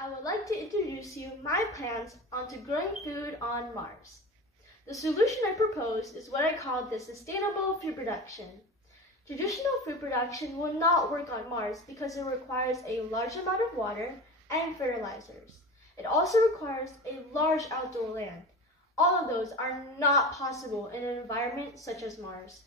I would like to introduce you my plans onto growing food on Mars. The solution I propose is what I call the sustainable food production. Traditional food production will not work on Mars because it requires a large amount of water and fertilizers. It also requires a large outdoor land. All of those are not possible in an environment such as Mars.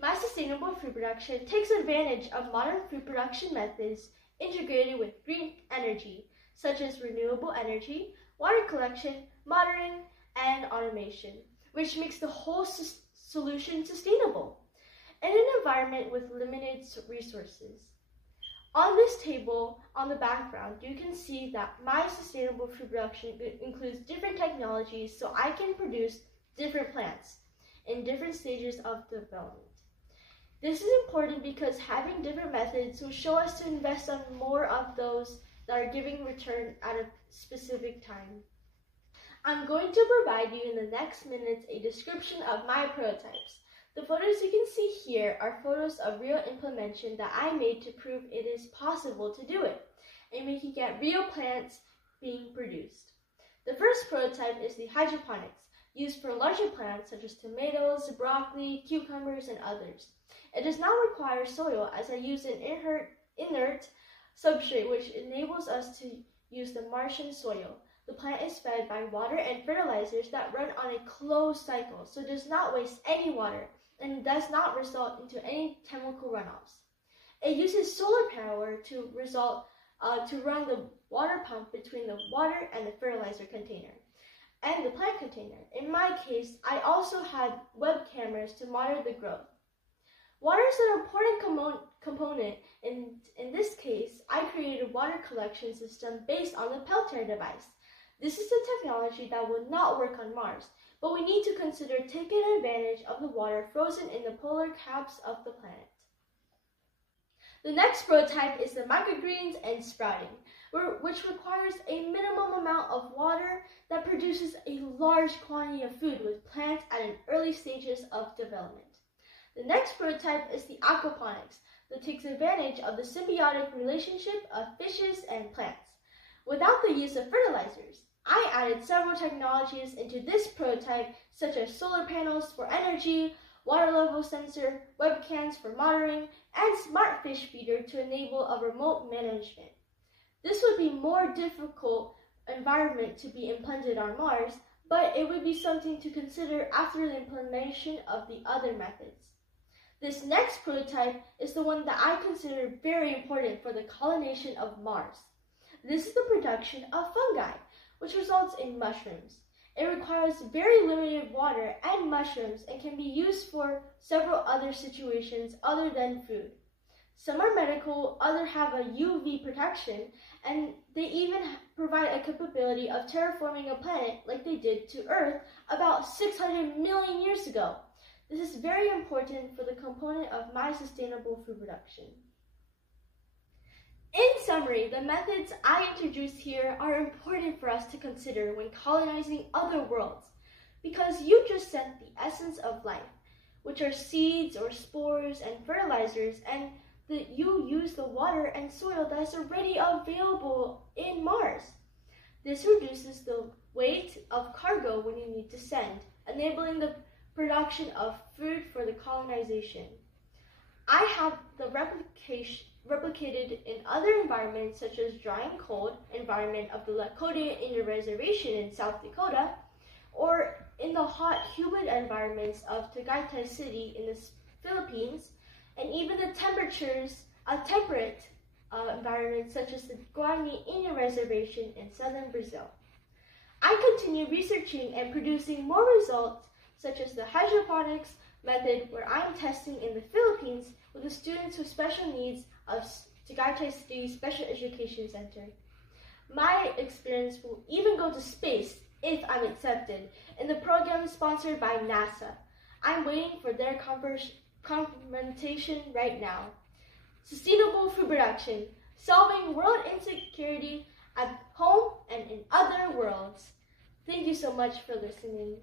My sustainable food production takes advantage of modern food production methods integrated with green energy, such as renewable energy, water collection, monitoring, and automation, which makes the whole solution sustainable in an environment with limited resources. On this table, on the background, you can see that my sustainable food production includes different technologies so I can produce different plants in different stages of development. This is important because having different methods will show us to invest on more of those that are giving return at a specific time. I'm going to provide you in the next minutes a description of my prototypes. The photos you can see here are photos of real implementation that I made to prove it is possible to do it, and we can get real plants being produced. The first prototype is the hydroponics, used for larger plants such as tomatoes, broccoli, cucumbers, and others. It does not require soil as I use an inert substrate which enables us to use the Martian soil. The plant is fed by water and fertilizers that run on a closed cycle, so it does not waste any water and does not result into any chemical runoffs. It uses solar power to run the water pump between the water and the fertilizer container and the plant container. In my case, I also had web cameras to monitor the growth. Water is an important component. In this case, I created a water collection system based on the Peltier device. This is a technology that will not work on Mars, but we need to consider taking advantage of the water frozen in the polar caps of the planet. The next prototype is the microgreens and sprouting, which requires a minimum amount of water that produces a large quantity of food with plants at an early stages of development. The next prototype is the aquaponics that takes advantage of the symbiotic relationship of fishes and plants. Without the use of fertilizers, I added several technologies into this prototype such as solar panels for energy, water level sensor, webcams for monitoring, and smart fish feeder to enable a remote management. This would be a more difficult environment to be implemented on Mars, but it would be something to consider after the implementation of the other methods. This next prototype is the one that I consider very important for the colonization of Mars. This is the production of fungi, which results in mushrooms. It requires very limited water and mushrooms and can be used for several other situations other than food. Some are medical, others have a UV protection, and they even provide a capability of terraforming a planet like they did to Earth about 600 million years ago. This is very important for the component of my sustainable food production. In summary, the methods I introduced here are important for us to consider when colonizing other worlds, because you just sent the essence of life, which are seeds or spores and fertilizers, and that you use the water and soil that is already available in Mars. This reduces the weight of cargo when you need to send, enabling the production of food for the colonization. I have the replicated in other environments such as dry and cold environment of the Lakota Indian Reservation in South Dakota, or in the hot, humid environments of Tagaytay City in the Philippines, and even the temperate environments such as the Guarani Indian Reservation in southern Brazil. I continue researching and producing more results such as the hydroponics method where I'm testing in the Philippines with the students with special needs of Tagaytay City Special Education Center. My experience will even go to space if I'm accepted in the program sponsored by NASA. I'm waiting for their confirmation right now. Sustainable food production, solving world insecurity at home and in other worlds. Thank you so much for listening.